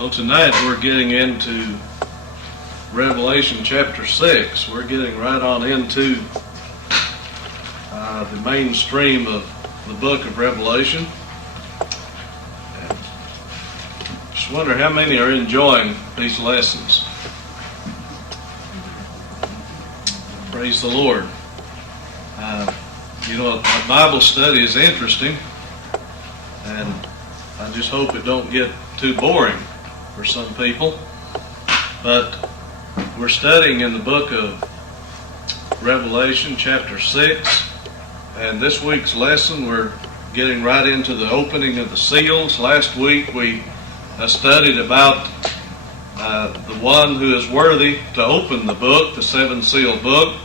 Well, tonight we're getting into Revelation chapter 6. We're getting right on into the mainstream of the book of Revelation. And just wonder how many are enjoying these lessons. Praise the Lord. A Bible study is interesting, and I just hope it don't get too boring for some people. But we're studying in the book of Revelation chapter 6, and this week's lesson we're getting right into the opening of the seals. Last week we studied about the one who is worthy to open the book, the seven-seal book,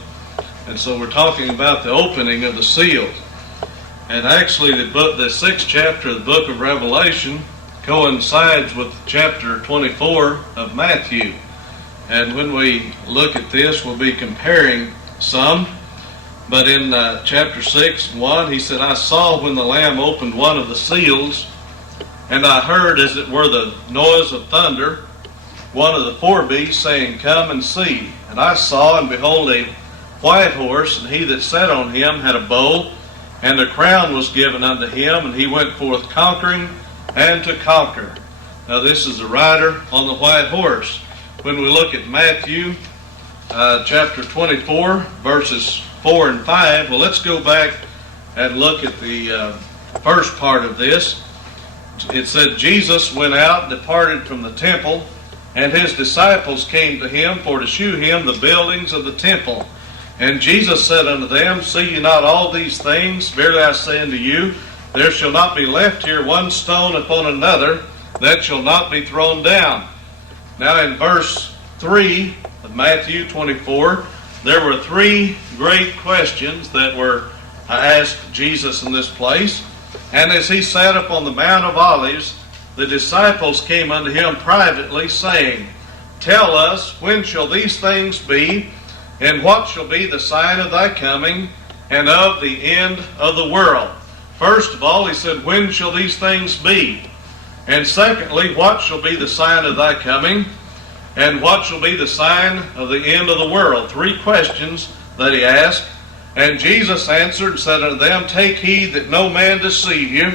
and so we're talking about the opening of the seals. And actually the sixth chapter of the book of Revelation coincides with chapter 24 of Matthew. And when we look at this, we'll be comparing some. But in chapter 6:1, he said, I saw when the Lamb opened one of the seals, and I heard as it were the noise of thunder, one of the four beasts saying, Come and see. And I saw, and behold, a white horse, and he that sat on him had a bow, and a crown was given unto him, and he went forth conquering and to conquer. Now this is the rider on the white horse. When we look at Matthew chapter 24, verses 4 and 5, well, let's go back and look at the first part of this. It said, Jesus went out and departed from the temple, and his disciples came to him for to shew him the buildings of the temple. And Jesus said unto them, See ye not all these things? Verily I say unto you, there shall not be left here one stone upon another that shall not be thrown down. Now in verse 3 of Matthew 24, there were three great questions that were asked Jesus in this place. And as he sat upon the Mount of Olives, the disciples came unto him privately, saying, Tell us, when shall these things be? And what shall be the sign of thy coming and of the end of the world? First of all, he said, When shall these things be? And secondly, what shall be the sign of thy coming? And what shall be the sign of the end of the world? Three questions that he asked. And Jesus answered and said unto them, Take heed that no man deceive you.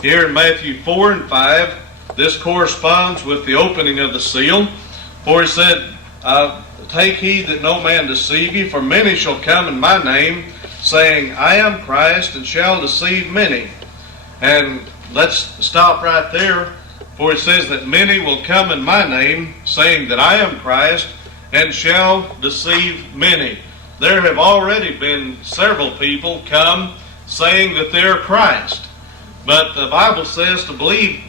Here in Matthew 4 and 5, this corresponds with the opening of the seal. For he said, Take heed that no man deceive you, for many shall come in my name, saying, I am Christ, and shall deceive many. And let's stop right there, for it says that many will come in my name, saying that I am Christ, and shall deceive many. There have already been several people come saying that they're Christ. But the Bible says to believe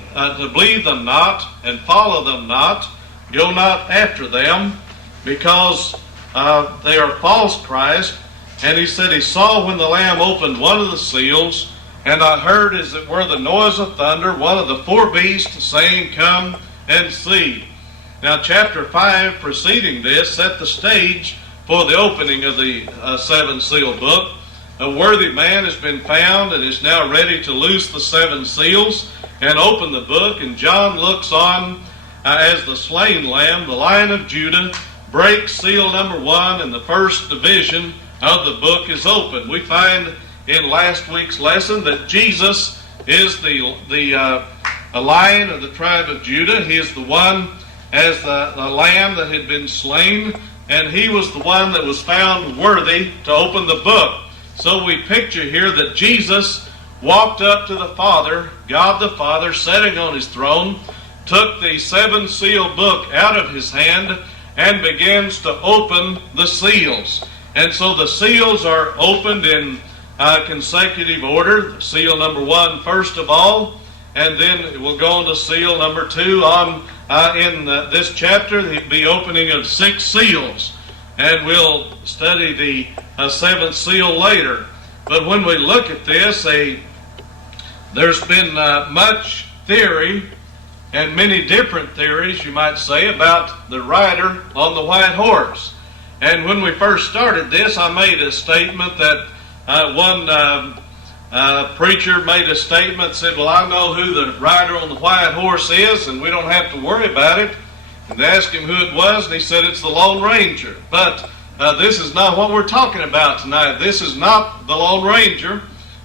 them not, and follow them not, go not after them, because they are false Christ. And he said he saw when the Lamb opened one of the seals, and I heard as it were the noise of thunder, one of the four beasts saying, Come and see. Now chapter 5 preceding this set the stage for the opening of the seven seal book. A worthy man has been found and is now ready to loose the seven seals and open the book. And John looks on as the slain lamb, the Lion of Judah, breaks seal number 1, and the first division of the book is open. We find in last week's lesson that Jesus is the Lion of the tribe of Judah. He is the one as the lamb that had been slain, and he was the one that was found worthy to open the book. So we picture here that Jesus walked up to the Father, God the Father, sitting on his throne, took the seven seal book out of his hand, and begins to open the seals. And so the seals are opened in consecutive order. Seal number 1 first of all, and then we'll go on to seal number 2 on in this chapter, the opening of 6 seals. And we'll study the seventh seal later. But when we look at this, there's been much theory and many different theories, you might say, about the rider on the white horse. And when we first started this, I made a statement that one preacher made a statement, said, well, I know who the rider on the white horse is, and we don't have to worry about it. And they asked him who it was, and he said, it's the Lone Ranger. But this is not what we're talking about tonight. This is not the Lone Ranger,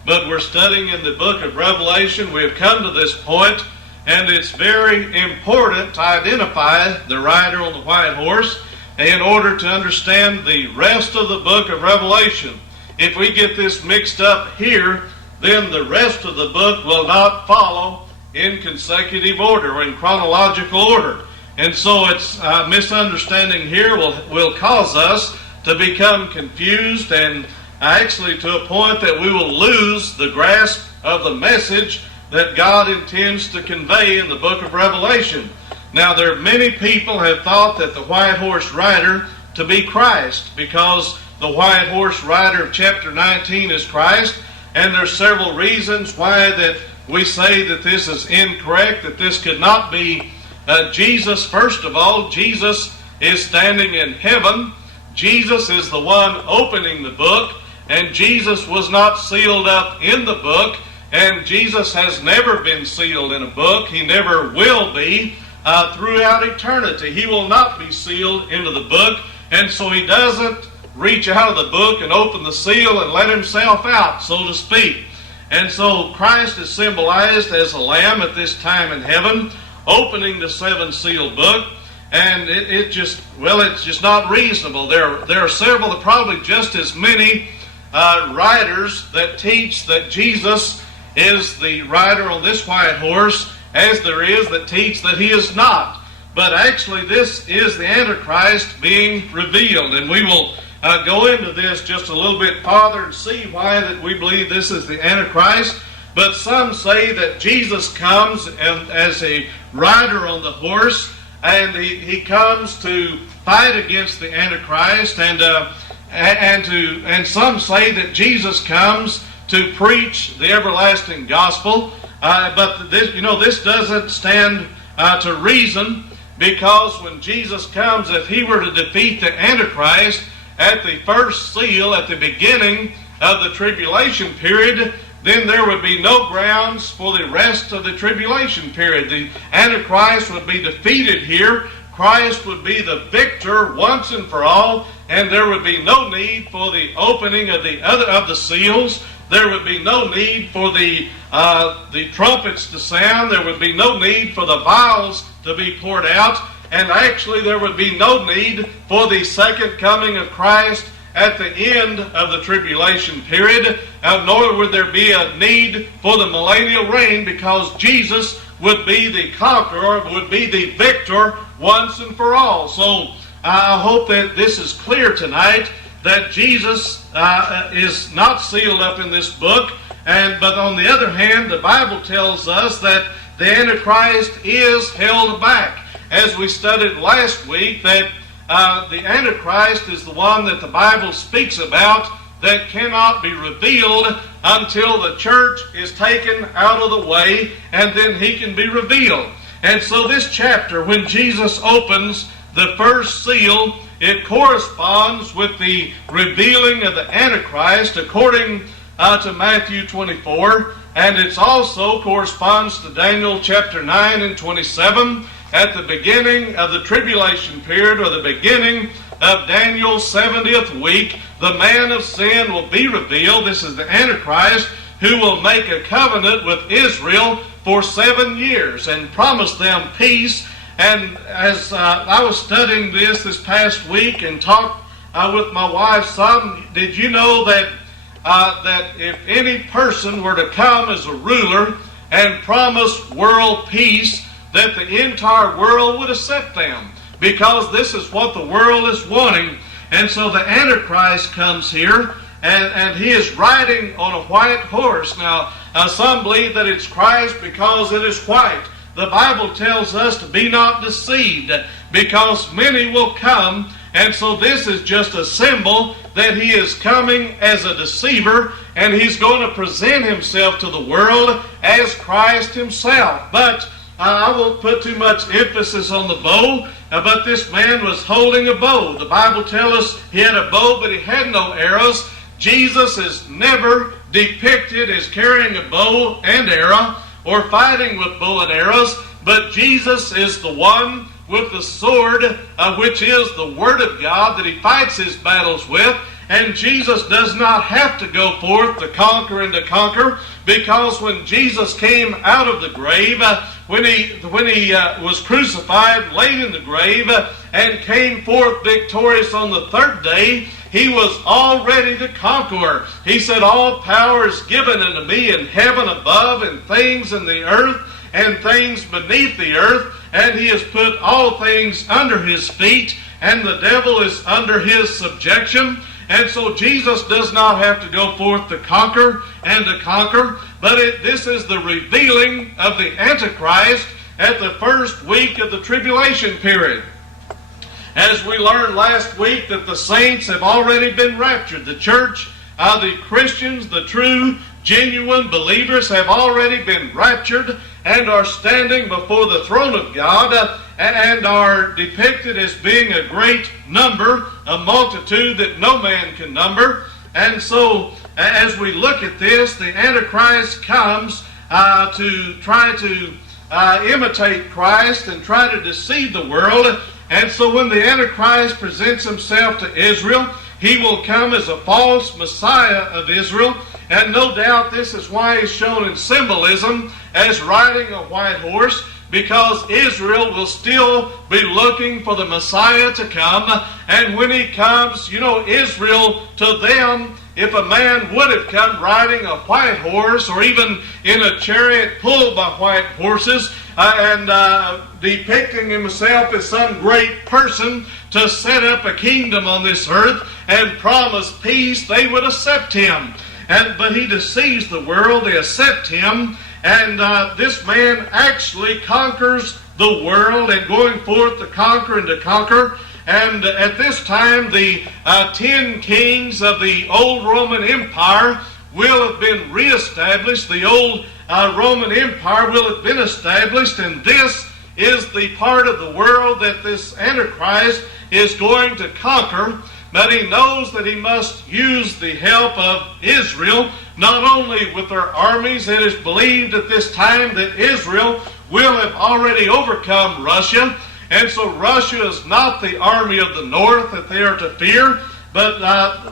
but we're studying in the book of Revelation. We have come to this point, and it's very important to identify the rider on the white horse in order to understand the rest of the book of Revelation. If we get this mixed up here, then the rest of the book will not follow in consecutive order or in chronological order. And so it's misunderstanding here will cause us to become confused and actually to a point that we will lose the grasp of the message that God intends to convey in the book of Revelation. Now, there are many people have thought that the white horse rider to be Christ, because the white horse rider of chapter 19 is Christ, and there are several reasons why that we say that this is incorrect, that this could not be Jesus. First of all, Jesus is standing in heaven. Jesus is the one opening the book, and Jesus was not sealed up in the book, and Jesus has never been sealed in a book. He never will be throughout eternity. He will not be sealed into the book, and so he doesn't reach out of the book and open the seal and let himself out, so to speak. And so Christ is symbolized as a lamb at this time in heaven, opening the seven sealed book. And it's just not reasonable. There are several, probably just as many writers that teach that Jesus is the rider on this white horse as there is that teach that he is not. But actually this is the Antichrist being revealed, and we will go into this just a little bit farther and see why that we believe this is the Antichrist. But some say that Jesus comes as a rider on the horse, and he comes to fight against the Antichrist, and some say that Jesus comes to preach the everlasting gospel. But this doesn't stand to reason, because when Jesus comes, if he were to defeat the Antichrist at the first seal, at the beginning of the tribulation period, then there would be no grounds for the rest of the tribulation period. The Antichrist would be defeated here. Christ would be the victor once and for all, and there would be no need for the opening of the seals. There would be no need for the trumpets to sound. There would be no need for the vials to be poured out. And actually there would be no need for the second coming of Christ at the end of the tribulation period, nor would there be a need for the millennial reign, because Jesus would be the conqueror, would be the victor once and for all. So I hope that this is clear tonight, that Jesus is not sealed up in this book, but on the other hand, the Bible tells us that the Antichrist is held back. As we studied last week, that the Antichrist is the one that the Bible speaks about that cannot be revealed until the church is taken out of the way, and then he can be revealed. And so this chapter, when Jesus opens the first seal, it corresponds with the revealing of the Antichrist according to Matthew 24, and it also corresponds to Daniel chapter 9 and 27, at the beginning of the tribulation period, or the beginning of Daniel's 70th week. The man of sin will be revealed. This is the Antichrist, who will make a covenant with Israel for 7 years and promise them peace. And as I was studying this past week and talked with my wife some, did you know that if any person were to come as a ruler and promise world peace, that the entire world would accept them, because this is what the world is wanting. And so the Antichrist comes here, and he is riding on a white horse. Now, some believe that it's Christ because it is white. The Bible tells us to be not deceived, because many will come, and so this is just a symbol that he is coming as a deceiver, and he's going to present himself to the world as Christ himself. But I won't put too much emphasis on the bow, but this man was holding a bow. The Bible tells us he had a bow, but he had no arrows. Jesus is never depicted as carrying a bow and arrow or fighting with bow and arrows, but Jesus is the one with the sword, which is the Word of God that he fights his battles with. And Jesus does not have to go forth to conquer and to conquer, because when Jesus came out of the grave, when he was crucified, laid in the grave, and came forth victorious on the third day, he was all ready to conquer. He said, all power is given unto me in heaven above, and things in the earth, and things beneath the earth, and he has put all things under his feet, and the devil is under his subjection. And so Jesus does not have to go forth to conquer and to conquer, but this is the revealing of the Antichrist at the first week of the tribulation period. As we learned last week that the saints have already been raptured. The church, the Christians, the true, genuine believers have already been raptured and are standing before the throne of God and are depicted as being a great number, a multitude that no man can number. And so, as we look at this, the Antichrist comes to try to imitate Christ and try to deceive the world. And so when the Antichrist presents himself to Israel, he will come as a false Messiah of Israel. And no doubt this is why he's shown in symbolism as riding a white horse, because Israel will still be looking for the Messiah to come. And when he comes, Israel, to them, if a man would have come riding a white horse or even in a chariot pulled by white horses and depicting himself as some great person to set up a kingdom on this earth and promise peace, they would accept him. But he deceives the world. They accept him. And this man actually conquers the world and going forth to conquer and to conquer. And at this time, the 10 kings of the old Roman Empire will have been reestablished. The old Roman Empire will have been established. And this is the part of the world that this Antichrist is going to conquer. But he knows that he must use the help of Israel, not only with their armies. It is believed at this time that Israel will have already overcome Russia. And so Russia is not the army of the north that they are to fear. But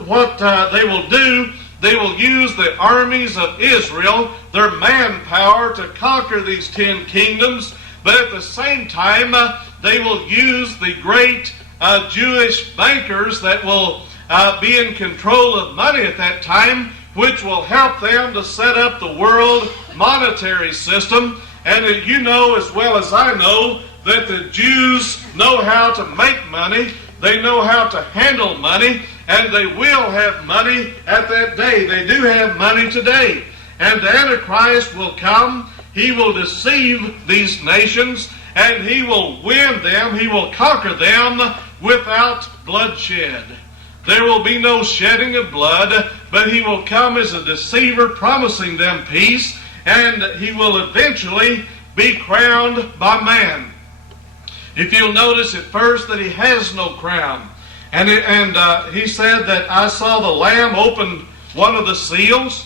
what they will do, they will use the armies of Israel, their manpower, to conquer these 10 kingdoms. But at the same time, they will use the great Jewish bankers that will be in control of money at that time, which will help them to set up the world monetary system. And you know as well as I know that the Jews know how to make money, they know how to handle money, and they will have money at that day. They do have money today. And the Antichrist will come, he will deceive these nations, and he will win them, he will conquer them without bloodshed. There will be no shedding of blood, but he will come as a deceiver, promising them peace, and he will eventually be crowned by man. If you'll notice at first that he has no crown. And he said that I saw the Lamb open one of the seals,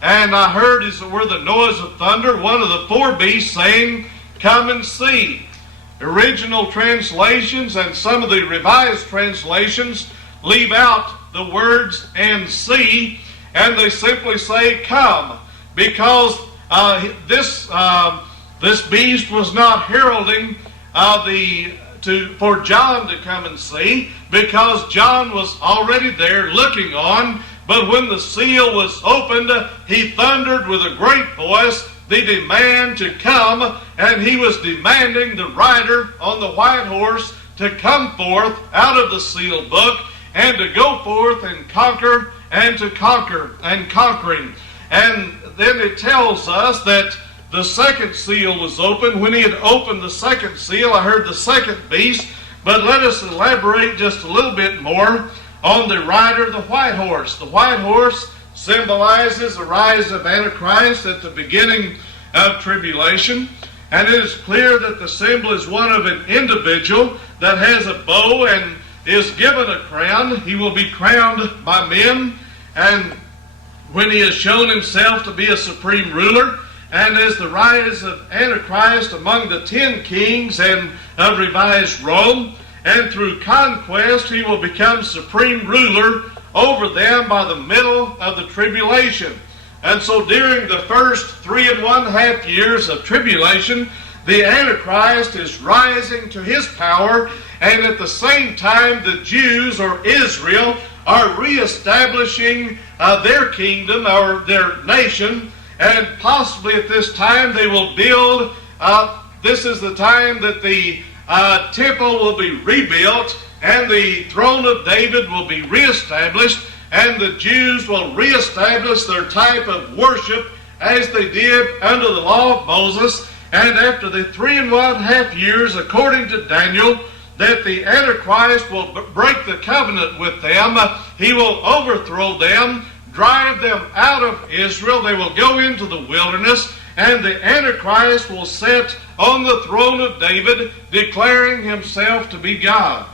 and I heard, as it were, the noise of thunder, one of the 4 beasts saying, "Come and see." Original translations and some of the revised translations leave out the words "and see," and they simply say "come," because this beast was not heralding for John to come and see, because John was already there looking on. But when the seal was opened, he thundered with a great voice the demand to come, and he was demanding the rider on the white horse to come forth out of the sealed book and to go forth and conquer and to conquer and conquering. And then it tells us that the second seal was opened. When he had opened the second seal, I heard the second beast. But let us elaborate just a little bit more on the rider, the white horse. The white horse symbolizes the rise of Antichrist at the beginning of tribulation. And it is clear that the symbol is one of an individual that has a bow and is given a crown. He will be crowned by men. and when he has shown himself to be a supreme ruler, and as the rise of Antichrist among the 10 kings and of revised Rome, and through conquest he will become supreme ruler over them by the middle of the tribulation. And so during the first 3.5 years of tribulation, the Antichrist is rising to his power, and at the same time the Jews, or Israel, are reestablishing their kingdom, or their nation, and possibly at this time they will build, this is the time that the temple will be rebuilt, and the throne of David will be reestablished, and the Jews will reestablish their type of worship as they did under the law of Moses. And after the 3.5 years, according to Daniel, that the Antichrist will break the covenant with them. He will overthrow them, drive them out of Israel. They will go into the wilderness, and the Antichrist will sit on the throne of David, declaring himself to be God.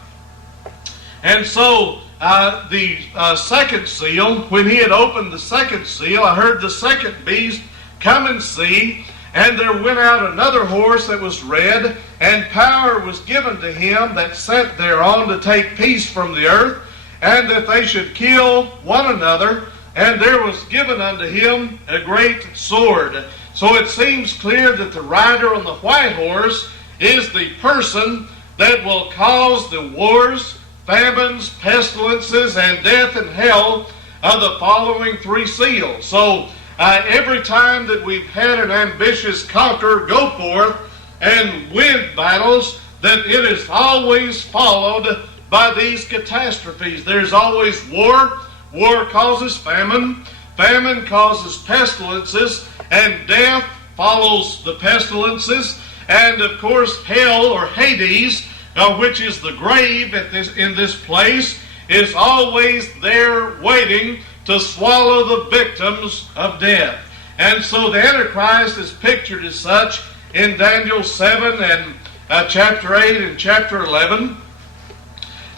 And so the second seal, when he had opened the second seal, I heard the second beast come and see, and there went out another horse that was red, and power was given to him that sat thereon to take peace from the earth, and that they should kill one another, and there was given unto him a great sword. So it seems clear that the rider on the white horse is the person that will cause the wars, famines, pestilences, and death and hell of the following 3 seals. So every time that we've had an ambitious conqueror go forth and win battles, that it is always followed by these catastrophes. There's always war. War causes famine. Famine causes pestilences, and death follows the pestilences. And of course, hell, or Hades, which is the grave in this place, is always there waiting to swallow the victims of death. And so the Antichrist is pictured as such in Daniel 7 and chapter 8 and chapter 11.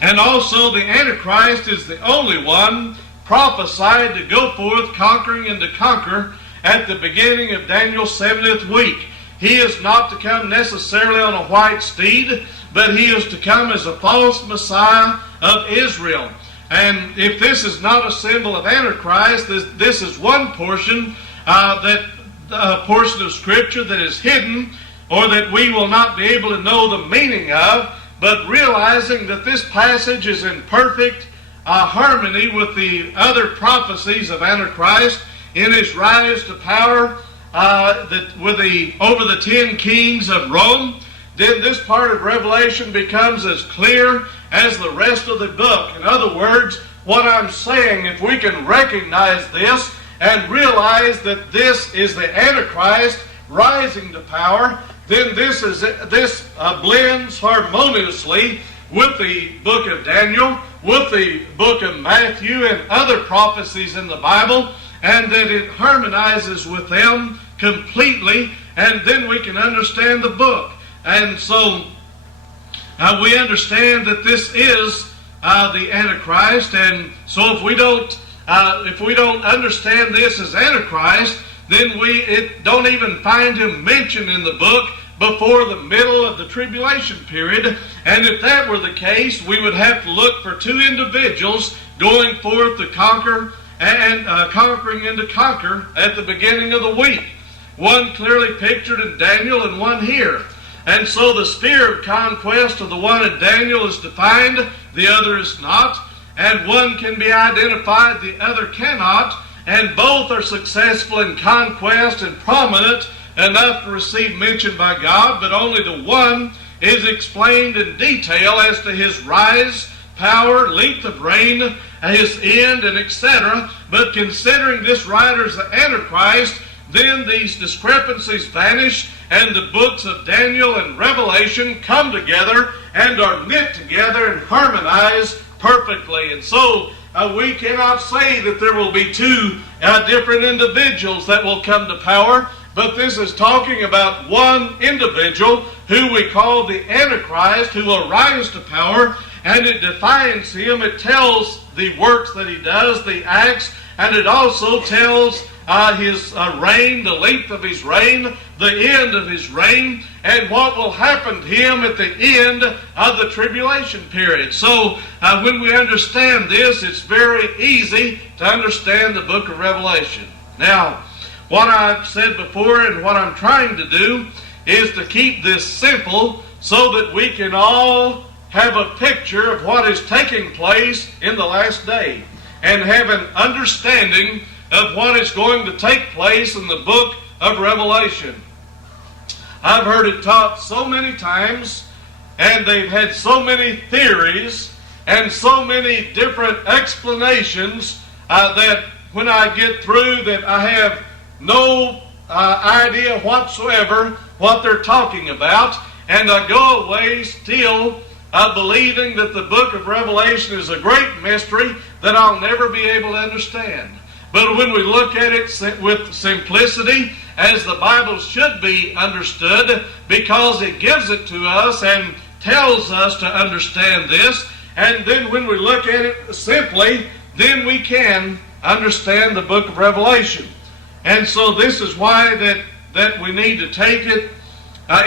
And also the Antichrist is the only one prophesied to go forth conquering and to conquer at the beginning of Daniel's 70th week. He is not to come necessarily on a white steed, but he is to come as a false Messiah of Israel. And if this is not a symbol of Antichrist, this is one portion, portion of Scripture that is hidden, or that we will not be able to know the meaning of, but realizing that this passage is in perfect harmony with the other prophecies of Antichrist in his rise to power over the 10 kings of Rome, then this part of Revelation becomes as clear as the rest of the book. In other words, what I'm saying, if we can recognize this and realize that this is the Antichrist rising to power, then this blends harmoniously with the book of Daniel, with the book of Matthew, and other prophecies in the Bible, and that it harmonizes with them completely, and then we can understand the book. And so we understand that this is the Antichrist, and so if we don't understand this as Antichrist, then we don't even find him mentioned in the book before the middle of the tribulation period. And if that were the case, we would have to look for 2 individuals going forth to conquer and conquering and to conquer at the beginning of the week. One clearly pictured in Daniel and one here. And so the sphere of conquest of the one in Daniel is defined, the other is not. And one can be identified, the other cannot. And both are successful in conquest and prominent enough to receive mention by God, but only the one is explained in detail as to his rise, power, length of reign, his end, and etc. But considering this writer is the Antichrist, then these discrepancies vanish, and the books of Daniel and Revelation come together and are knit together and harmonize perfectly. And so we cannot say that there will be 2 different individuals that will come to power, but this is talking about one individual who we call the Antichrist, who will rise to power, and it defines him. It tells the works that he does, the acts, and it also tells his reign, the length of his reign, the end of his reign, and what will happen to him at the end of the tribulation period. So when we understand this, it's very easy to understand the book of Revelation. Now, what I've said before and what I'm trying to do is to keep this simple so that we can all have a picture of what is taking place in the last day and have an understanding of what is going to take place in the book of Revelation. I've heard it taught so many times, and they've had so many theories and so many different explanations that when I get through that I have no idea whatsoever what they're talking about, and I go away still believing that the book of Revelation is a great mystery that I'll never be able to understand. But when we look at it with simplicity, as the Bible should be understood, because it gives it to us and tells us to understand this, and then when we look at it simply, then we can understand the book of Revelation. And so this is why that we need to take it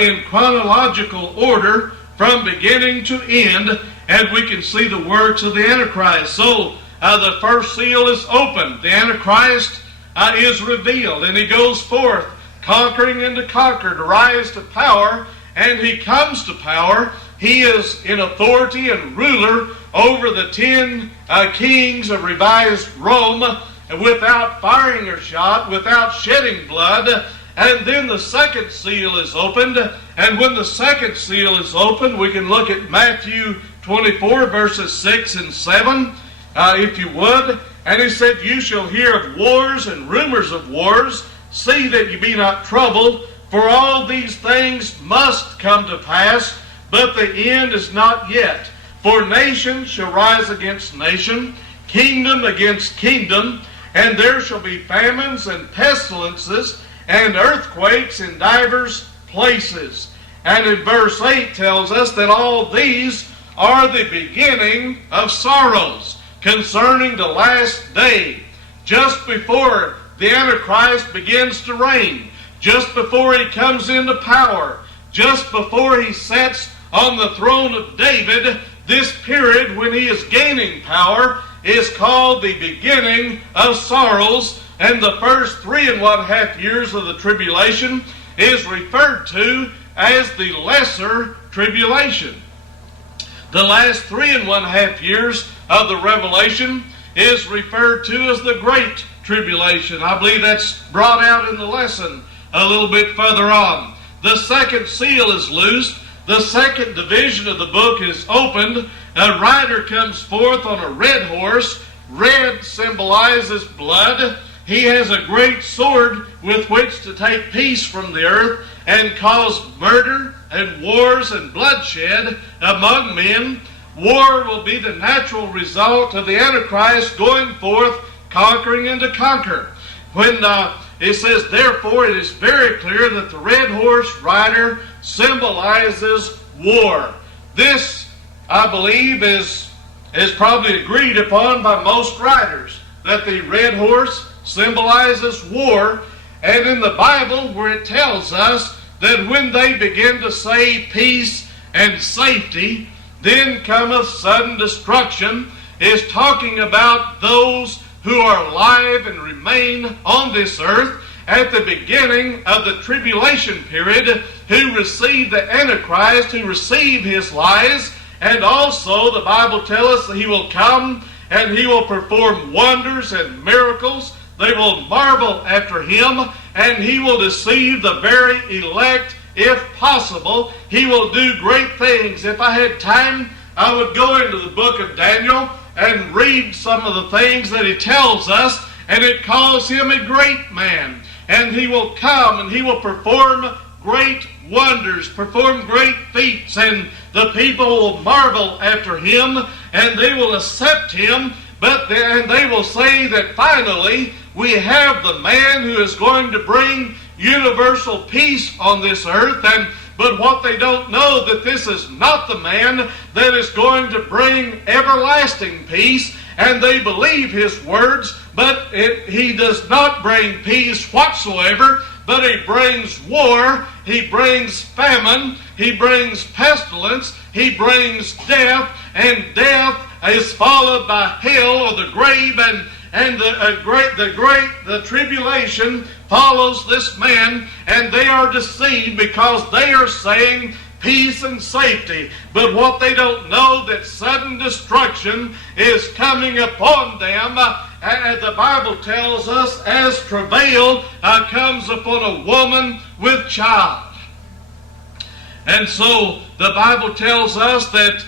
in chronological order from beginning to end, and we can see the works of the Antichrist. So the first seal is opened. The Antichrist is revealed, and he goes forth, conquering and to conquer, to rise to power, and he comes to power. He is in authority and ruler over the 10 kings of revised Rome, without firing a shot, without shedding blood. And then the second seal is opened, and when the second seal is opened, we can look at Matthew 24, verses 6 and 7, if you would. And he said, "You shall hear of wars and rumors of wars. See that you be not troubled, for all these things must come to pass, but the end is not yet. For nation shall rise against nation, kingdom against kingdom, and there shall be famines and pestilences and earthquakes in divers places." And in verse 8 tells us that all these are the beginning of sorrows concerning the last day, just before the Antichrist begins to reign, just before he comes into power, just before he sits on the throne of David. This period when he is gaining power is called the beginning of sorrows, and the first 3.5 years of the tribulation is referred to as the Lesser Tribulation. The last 3.5 years of the Revelation is referred to as the Great Tribulation. I believe that's brought out in the lesson a little bit further on. The second seal is loosed. The second division of the book is opened. A rider comes forth on a red horse. Red symbolizes blood. He has a great sword with which to take peace from the earth and cause murder and wars and bloodshed among men. War will be the natural result of the Antichrist going forth, conquering and to conquer. When it says, therefore, it is very clear that the red horse rider symbolizes war. This, I believe, is probably agreed upon by most writers, that the red horse symbolizes war. And in the Bible, where it tells us that when they begin to say peace and safety, then cometh sudden destruction, is talking about those who are alive and remain on this earth at the beginning of the tribulation period, who receive the Antichrist, who receive his lies. And also the Bible tells us that he will come and he will perform wonders and miracles. They will marvel after him, and he will deceive the very elect if possible. He will do great things. If I had time, I would go into the book of Daniel and read some of the things that he tells us, and it calls him a great man. And he will come and he will perform great wonders, perform great feats, and the people will marvel after him, and they will accept him. But then they will say that finally we have the man who is going to bring universal peace on this earth. But what they don't know, that this is not the man that is going to bring everlasting peace and they believe his words, but he does not bring peace whatsoever, but he brings war, he brings famine, he brings pestilence, he brings death, and death is followed by hell or the grave, and the tribulation follows this man, and they are deceived because they are saying peace and safety. But what they don't know, that sudden destruction is coming upon them. And the Bible tells us, as travail comes upon a woman with child. And so the Bible tells us that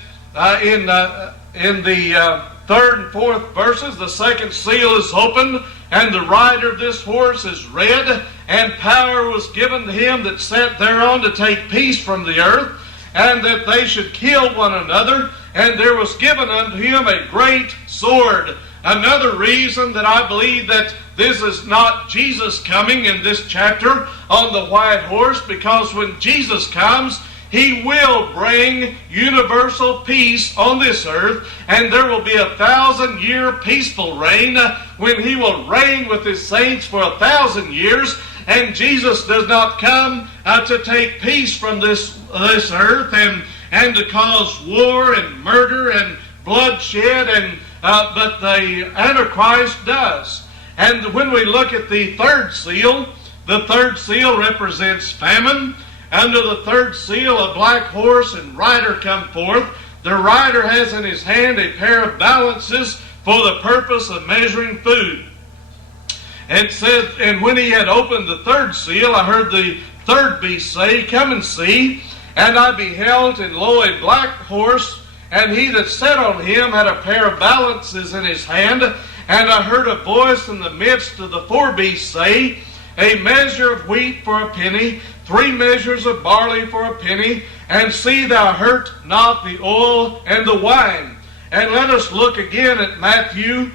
in the third and fourth verses, the second seal is opened, and the rider of this horse is red, and power was given to him that sat thereon to take peace from the earth, and that they should kill one another, and there was given unto him a great sword. Another reason that I believe that this is not Jesus coming in this chapter on the white horse, because when Jesus comes, he will bring universal peace on this earth, and there will be 1,000-year peaceful reign when he will reign with his saints for 1,000 years. And Jesus does not come to take peace from this earth and to cause war and murder and bloodshed, but the Antichrist does. And when we look at the third seal represents famine. Under the third seal, a black horse and rider come forth. The rider has in his hand a pair of balances for the purpose of measuring food. And it says, and when he had opened the third seal, I heard the third beast say, Come and see. And I beheld, and lo, a black horse, and he that sat on him had a pair of balances in his hand. And I heard a voice in the midst of the four beasts say, A measure of wheat for a penny, 3 measures of barley for a penny, and see thou hurt not the oil and the wine. And let us look again at Matthew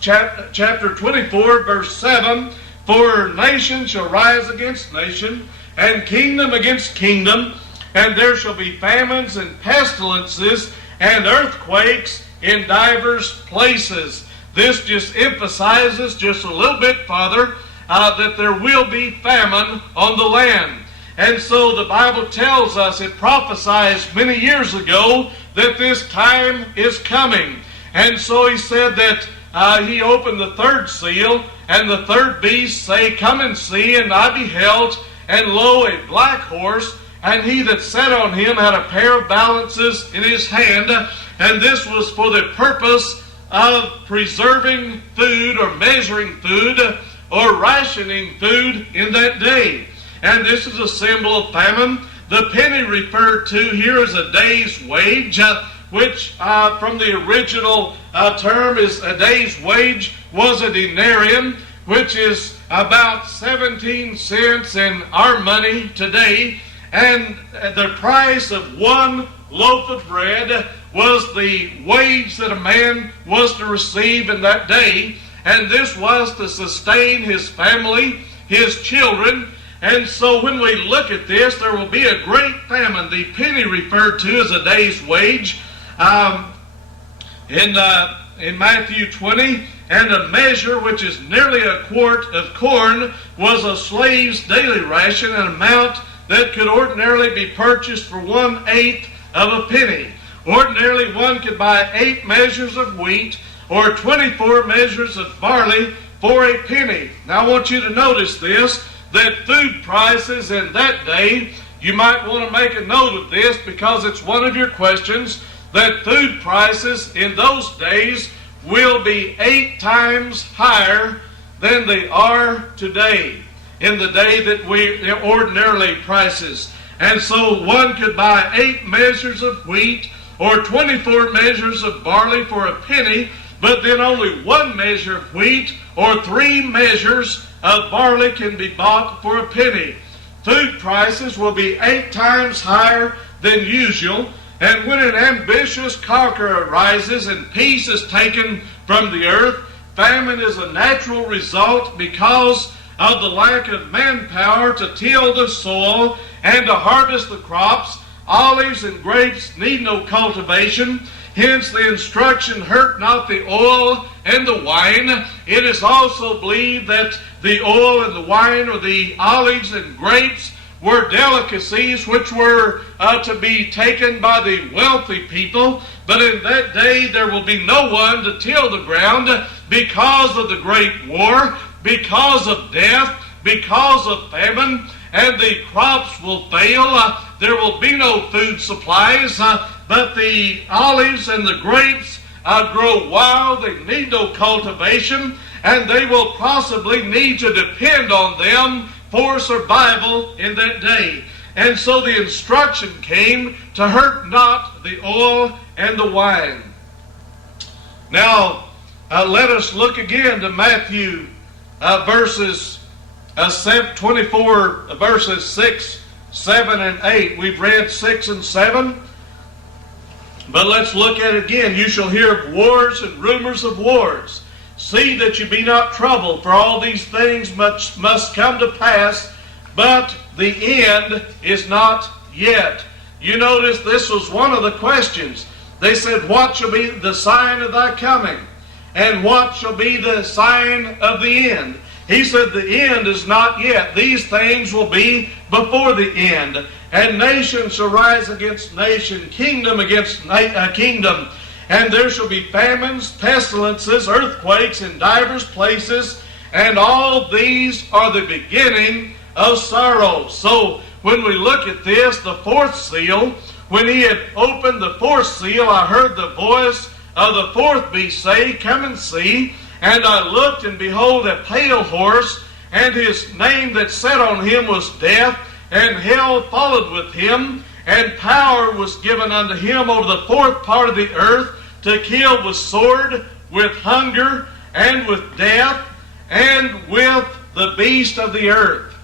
chapter 24, verse 7. For nation shall rise against nation, and kingdom against kingdom, and there shall be famines and pestilences and earthquakes in divers places. This just emphasizes just a little bit farther that there will be famine on the land. And so the Bible tells us, it prophesies many years ago that this time is coming. And so he said that he opened the third seal, and the third beast say, Come and see. And I beheld, and lo, a black horse, and he that sat on him had a pair of balances in his hand, and this was for the purpose of preserving food or measuring food or rationing food in that day. And this is a symbol of famine. The penny referred to here is a day's wage, which from the original term is a day's wage was a denarian, which is about 17 cents in our money today. And the price of one loaf of bread was the wage that a man was to receive in that day. And this was to sustain his family, his children. And so when we look at this, there will be a great famine. The penny referred to as a day's wage in Matthew 20. And a measure, which is nearly a quart of corn, was a slave's daily ration, an amount that could ordinarily be purchased for 1/8 of a penny. Ordinarily, one could buy 8 measures of wheat or 24 measures of barley for a penny. Now I want you to notice this, that food prices in that day, you might want to make a note of this because it's one of your questions, that food prices in those days will be 8 times higher than they are today, in the day that we ordinarily prices. And so one could buy 8 measures of wheat or 24 measures of barley for a penny, but then only 1 measure of wheat or 3 measures of barley can be bought for a penny. Food prices will be 8 times higher than usual, and when an ambitious conqueror arises and peace is taken from the earth, famine is a natural result because of the lack of manpower to till the soil and to harvest the crops. Olives and grapes need no cultivation. Hence the instruction, hurt not the oil and the wine. It is also believed that the oil and the wine, or the olives and grapes, were delicacies which were to be taken by the wealthy people. But in that day there will be no one to till the ground because of the great war, because of death, because of famine, and the crops will fail. There will be no food supplies, but the olives and the grapes grow wild. They need no cultivation, and they will possibly need to depend on them for survival in that day. And so the instruction came to hurt not the oil and the wine. Now, let us look again to Matthew verses 24, verses 6, 7, and 8. We've read 6 and 7. But let's look at it again. You shall hear of wars and rumors of wars. See that you be not troubled, for all these things must come to pass, but the end is not yet. You notice this was one of the questions. They said, what shall be the sign of thy coming? And what shall be the sign of the end? He said, the end is not yet. These things will be before the end. And nation shall rise against nation, kingdom against kingdom. And there shall be famines, pestilences, earthquakes in divers places. And all these are the beginning of sorrows. So when we look at this, the fourth seal, when he had opened the fourth seal, I heard the voice of the fourth beast say, come and see. And I looked, and behold, a pale horse, and his name that sat on him was Death, and hell followed with him, and power was given unto him over the fourth part of the earth, to kill with sword, with hunger, and with death, and with the beast of the earth.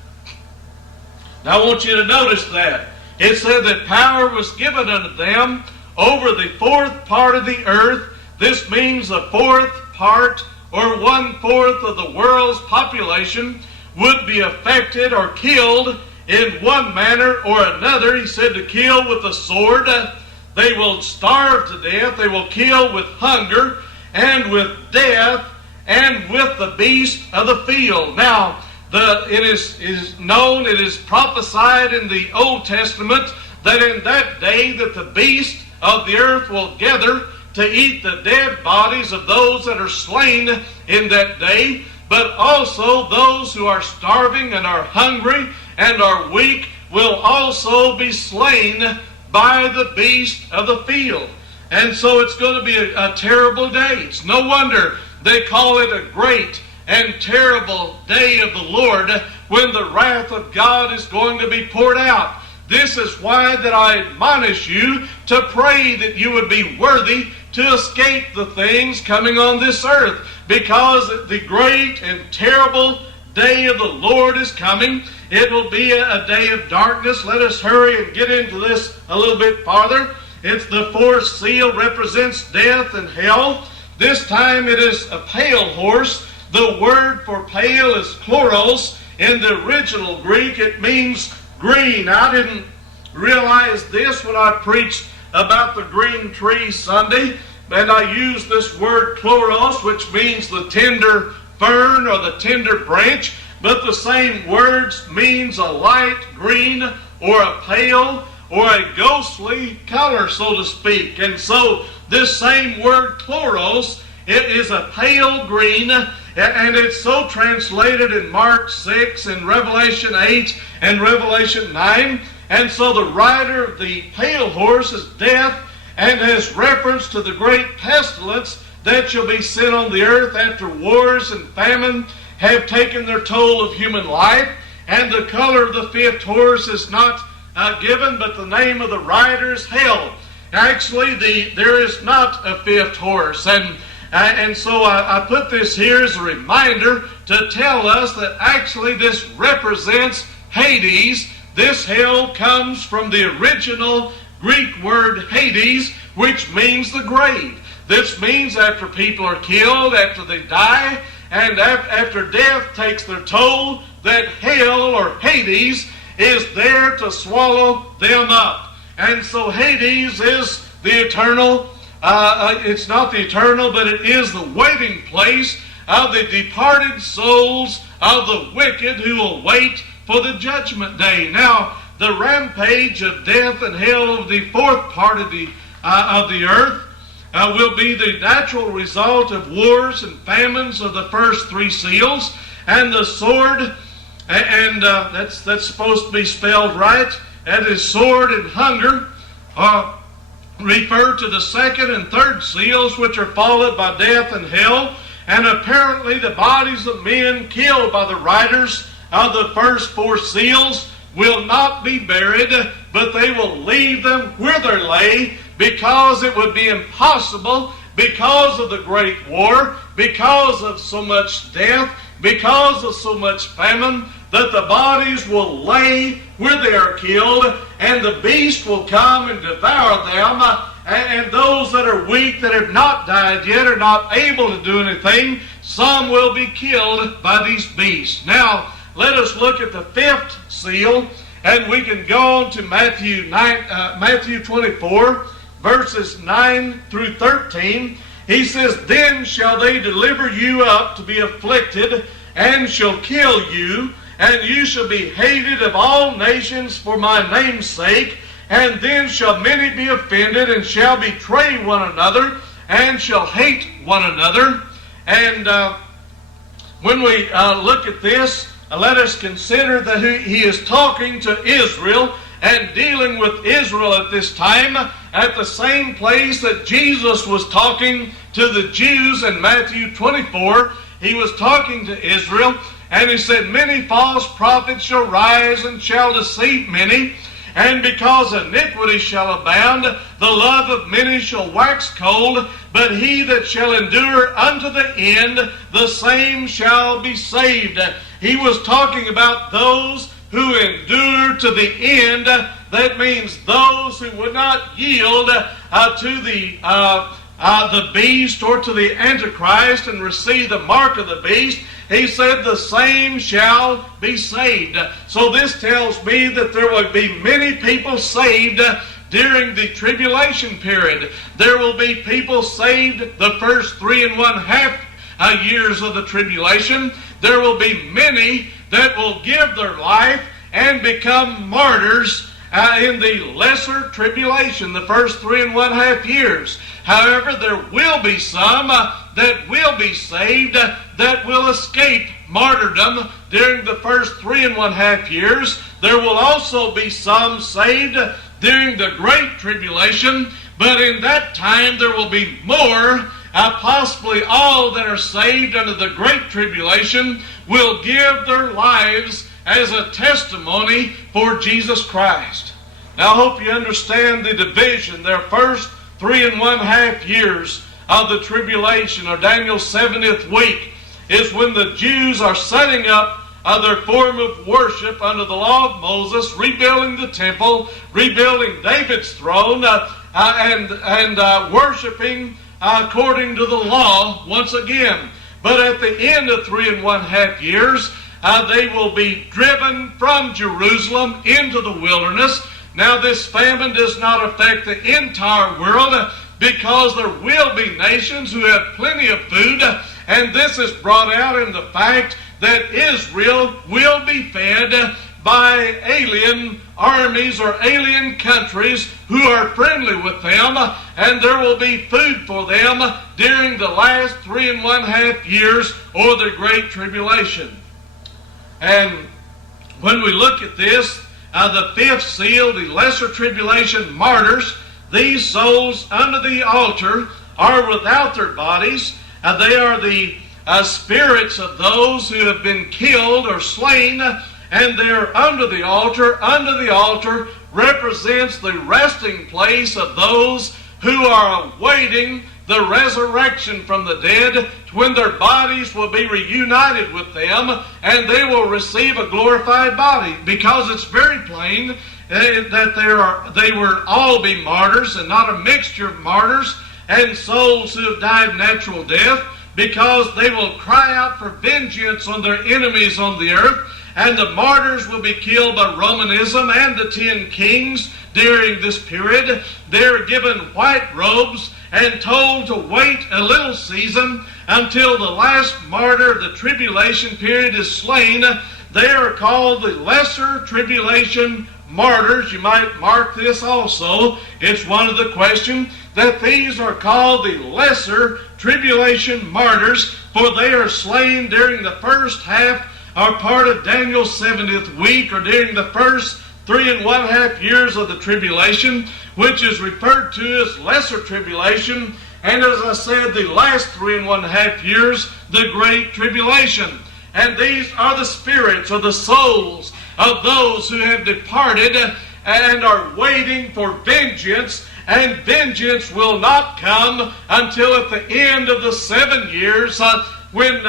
Now I want you to notice that. It said that power was given unto them over the fourth part of the earth. This means the fourth part, or 1/4 of the world's population, would be affected or killed in one manner or another. He said to kill with the sword. They will starve to death. They will kill with hunger and with death and with the beast of the field. Now, it is known, it is prophesied in the Old Testament that in that day that the beast of the earth will gather to eat the dead bodies of those that are slain in that day, but also those who are starving and are hungry and are weak will also be slain by the beast of the field. And so it's going to be a terrible day. It's no wonder they call it a great and terrible day of the Lord, when the wrath of God is going to be poured out. This is why that I admonish you to pray that you would be worthy to escape the things coming on this earth, because the great and terrible day of the Lord is coming. It will be a day of darkness. Let us hurry and get into this a little bit farther. It's the fourth seal represents death and hell. This time it is a pale horse. The word for pale is chloros. In the original Greek, it means green. I didn't realize this when I preached about the green tree Sunday, and I used this word chloros, which means the tender fern or the tender branch, but the same words means a light green or a pale or a ghostly color, so to speak. And so this same word chloros, it is a pale green, and it's so translated in Mark 6 and Revelation 8 and Revelation 9. And so the rider of the pale horse is death, and has reference to the great pestilence that shall be sent on the earth after wars and famine have taken their toll of human life. And the color of the fifth horse is not given, but the name of the rider is hell. Actually, there is not a fifth horse. And so I put this here as a reminder to tell us that actually this represents Hades. This hell comes from the original Greek word Hades, which means the grave. This means after people are killed, after they die, and after death takes their toll, that hell or Hades is there to swallow them up. And so Hades is the eternal, it's not the eternal, but it is the waiting place of the departed souls of the wicked who will wait for the judgment day. Now, the rampage of death and hell of the fourth part of the earth will be the natural result of wars and famines of the first three seals, and the sword, and that's supposed to be spelled right. That is sword and hunger refer to the second and third seals, which are followed by death and hell. And apparently the bodies of men killed by the riders of the first four seals will not be buried, but they will leave them where they lay, because it would be impossible, because of the great war, because of so much death, because of so much famine, that the bodies will lay where they are killed, and the beast will come and devour them. And those that are weak, that have not died yet, are not able to do anything, some will be killed by these beasts. Now, let us look at the fifth seal, and we can go on to Matthew 24, verses 9 through 13. He says, "Then shall they deliver you up to be afflicted, and shall kill you, and you shall be hated of all nations for my name's sake. And then shall many be offended, and shall betray one another, and shall hate one another." And when we look at this, let us consider that he is talking to Israel and dealing with Israel at this time, at the same place that Jesus was talking to the Jews in Matthew 24. He was talking to Israel, and he said, "Many false prophets shall rise and shall deceive many. And because iniquity shall abound, the love of many shall wax cold. But he that shall endure unto the end, the same shall be saved." He was talking about those who endure to the end. That means those who would not yield to the beast or to the Antichrist and receive the mark of the beast. He said, "The same shall be saved." So this tells me that there will be many people saved during the tribulation period. There will be people saved the first 3.5 years of the tribulation. There will be many that will give their life and become martyrs in the lesser tribulation, the first 3.5 years. However, there will be some that will be saved, that will escape martyrdom during the first 3.5 years. There will also be some saved during the Great Tribulation, but in that time there will be more. Possibly all that are saved under the Great Tribulation will give their lives as a testimony for Jesus Christ. Now I hope you understand the division. Their first 3.5 years of the tribulation, or Daniel's 70th week, is when the Jews are setting up their form of worship under the law of Moses, rebuilding the temple, rebuilding David's throne, and worshiping according to the law once again. But at the end of 3.5 years, they will be driven from Jerusalem into the wilderness. Now this famine does not affect the entire world, because there will be nations who have plenty of food, and this is brought out in the fact that Israel will be fed by alien armies or alien countries who are friendly with them, and there will be food for them during the last 3.5 years or the Great Tribulation. And when we look at this, the fifth seal, the lesser tribulation martyrs, these souls under the altar are without their bodies. They are the spirits of those who have been killed or slain, and they're under the altar. Under the altar represents the resting place of those who are awaiting the resurrection from the dead, when their bodies will be reunited with them, and they will receive a glorified body. Because it's very plain that they will all be martyrs, and not a mixture of martyrs and souls who have died natural death, because they will cry out for vengeance on their enemies on the earth, and the martyrs will be killed by Romanism and the 10 kings during this period. They're given white robes and told to wait a little season until the last martyr of the tribulation period is slain. They are called the Lesser Tribulation martyrs. You might mark this also. It's one of the questions that these are called the Lesser Tribulation martyrs, for they are slain during the first half or part of Daniel's 70th week, or during the first 3.5 years of the tribulation, which is referred to as Lesser Tribulation, and as I said, the last 3.5 years, the Great Tribulation. And these are the spirits or the souls of those who have departed and are waiting for vengeance, and vengeance will not come until at the end of the 7 years when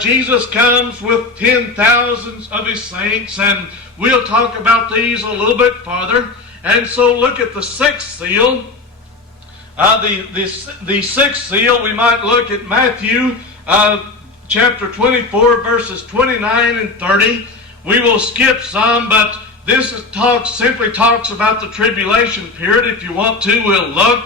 Jesus comes with 10,000s of his saints, and we'll talk about these a little bit farther. And so look at the sixth seal. The sixth seal, we might look at Matthew chapter 24, verses 29 and 30. We will skip some, but this simply talks about the tribulation period. If you want to, we'll look.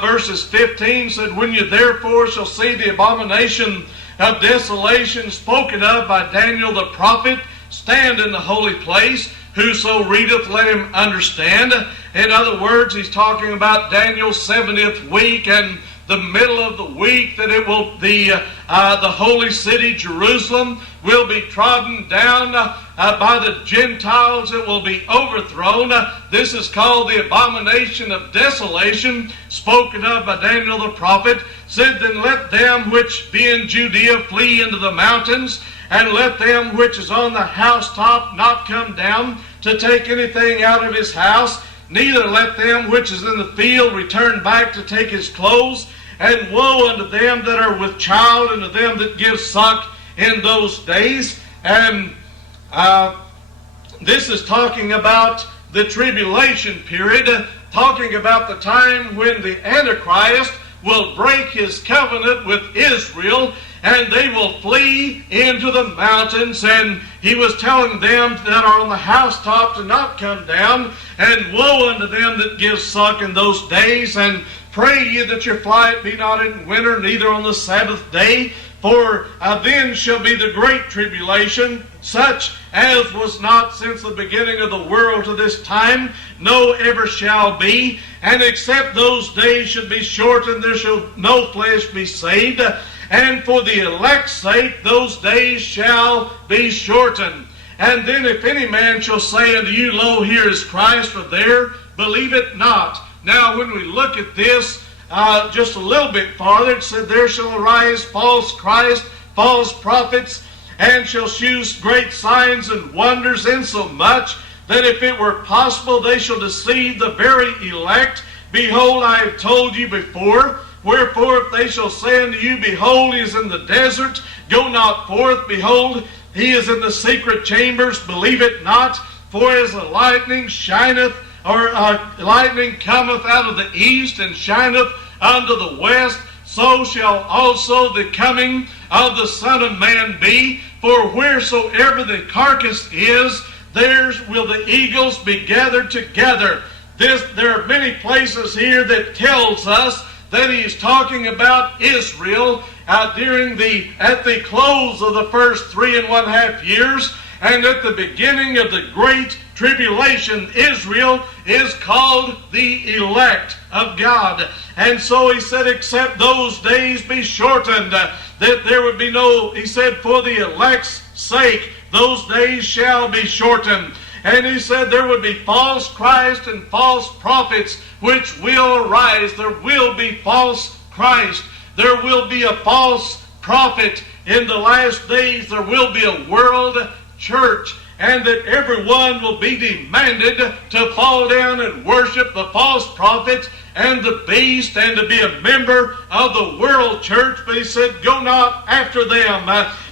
Verses 15 said, "When you therefore shall see the abomination of desolation spoken of by Daniel the prophet, stand in the holy place. Whoso readeth, let him understand." In other words, he's talking about Daniel's 70th week and the middle of the week, that it will be the holy city Jerusalem will be trodden down by the Gentiles. It will be overthrown. This is called the abomination of desolation, spoken of by Daniel the prophet. Said, "Then let them which be in Judea flee into the mountains, and let them which is on the housetop not come down to take anything out of his house, neither let them which is in the field return back to take his clothes. And woe unto them that are with child, and to them that give suck in those days." And this is talking about the tribulation period, talking about the time when the Antichrist will break his covenant with Israel, and they will flee into the mountains. And he was telling them that are on the housetop to not come down, and woe unto them that give suck in those days. And pray ye that your flight be not in winter, neither on the Sabbath day. For then shall be the great tribulation, such as was not since the beginning of the world to this time, no ever shall be. And except those days should be shortened, there shall no flesh be saved. And for the elect's sake, those days shall be shortened. And then if any man shall say unto you, Lo, here is Christ, or there, believe it not. Now, when we look at this just a little bit farther, it said, "There shall arise false Christ, false prophets, and shall shew great signs and wonders, insomuch that if it were possible, they shall deceive the very elect. Behold, I have told you before. Wherefore, if they shall say unto you, Behold, he is in the desert, go not forth. Behold, he is in the secret chambers, believe it not. For as the lightning shineth, or lightning cometh out of the east, and shineth unto the west, so shall also the coming of the Son of Man be. For wheresoever the carcass is, there will the eagles be gathered together." There are many places here that tells us that he is talking about Israel at the close of the first 3.5 years, and at the beginning of the Great Tribulation, Israel is called the elect of God. And so he said, except those days be shortened, that there would be no, he said, for the elect's sake, those days shall be shortened. And he said there would be false Christ and false prophets which will arise. There will be false Christ. There will be a false prophet in the last days. There will be a world church, and that everyone will be demanded to fall down and worship the false prophet and the beast, and to be a member of the world church. But he said, go not after them.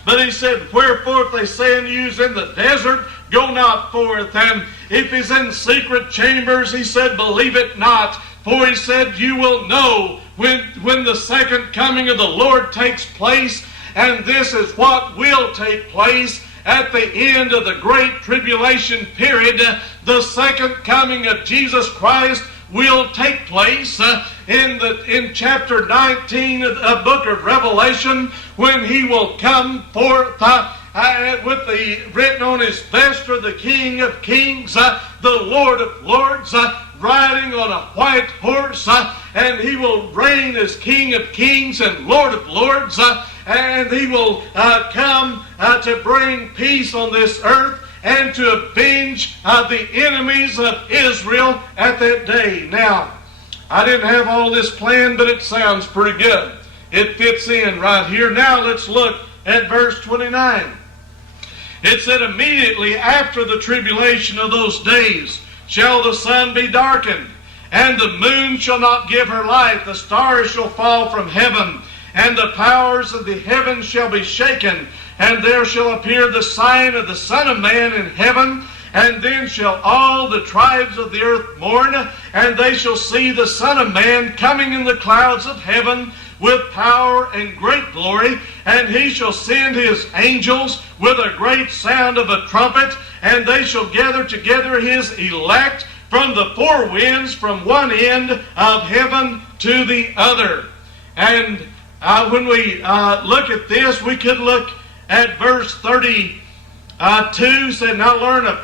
But he said, wherefore if they say unto you, is in the desert, go not forth. And if he's in secret chambers, he said, believe it not. For he said, you will know when the second coming of the Lord takes place. And this is what will take place. at the end of the great tribulation period, the second coming of Jesus Christ will take place in chapter 19 of the book of Revelation, when he will come forth with the written on his vesture, the King of Kings, the Lord of Lords, riding on a white horse, and he will reign as King of Kings and Lord of Lords, and he will come to bring peace on this earth and to avenge the enemies of Israel at that day. Now, I didn't have all this planned, but it sounds pretty good. It fits in right here. Now let's look at verse 29. It said, immediately after the tribulation of those days shall the sun be darkened, and the moon shall not give her light, the stars shall fall from heaven, and the powers of the heavens shall be shaken, and there shall appear the sign of the Son of Man in heaven, and then shall all the tribes of the earth mourn, and they shall see the Son of Man coming in the clouds of heaven with power and great glory, and he shall send his angels with a great sound of a trumpet, and they shall gather together his elect from the four winds, from one end of heaven to the other. And when we look at this, we could look at verse 32, said, now learn of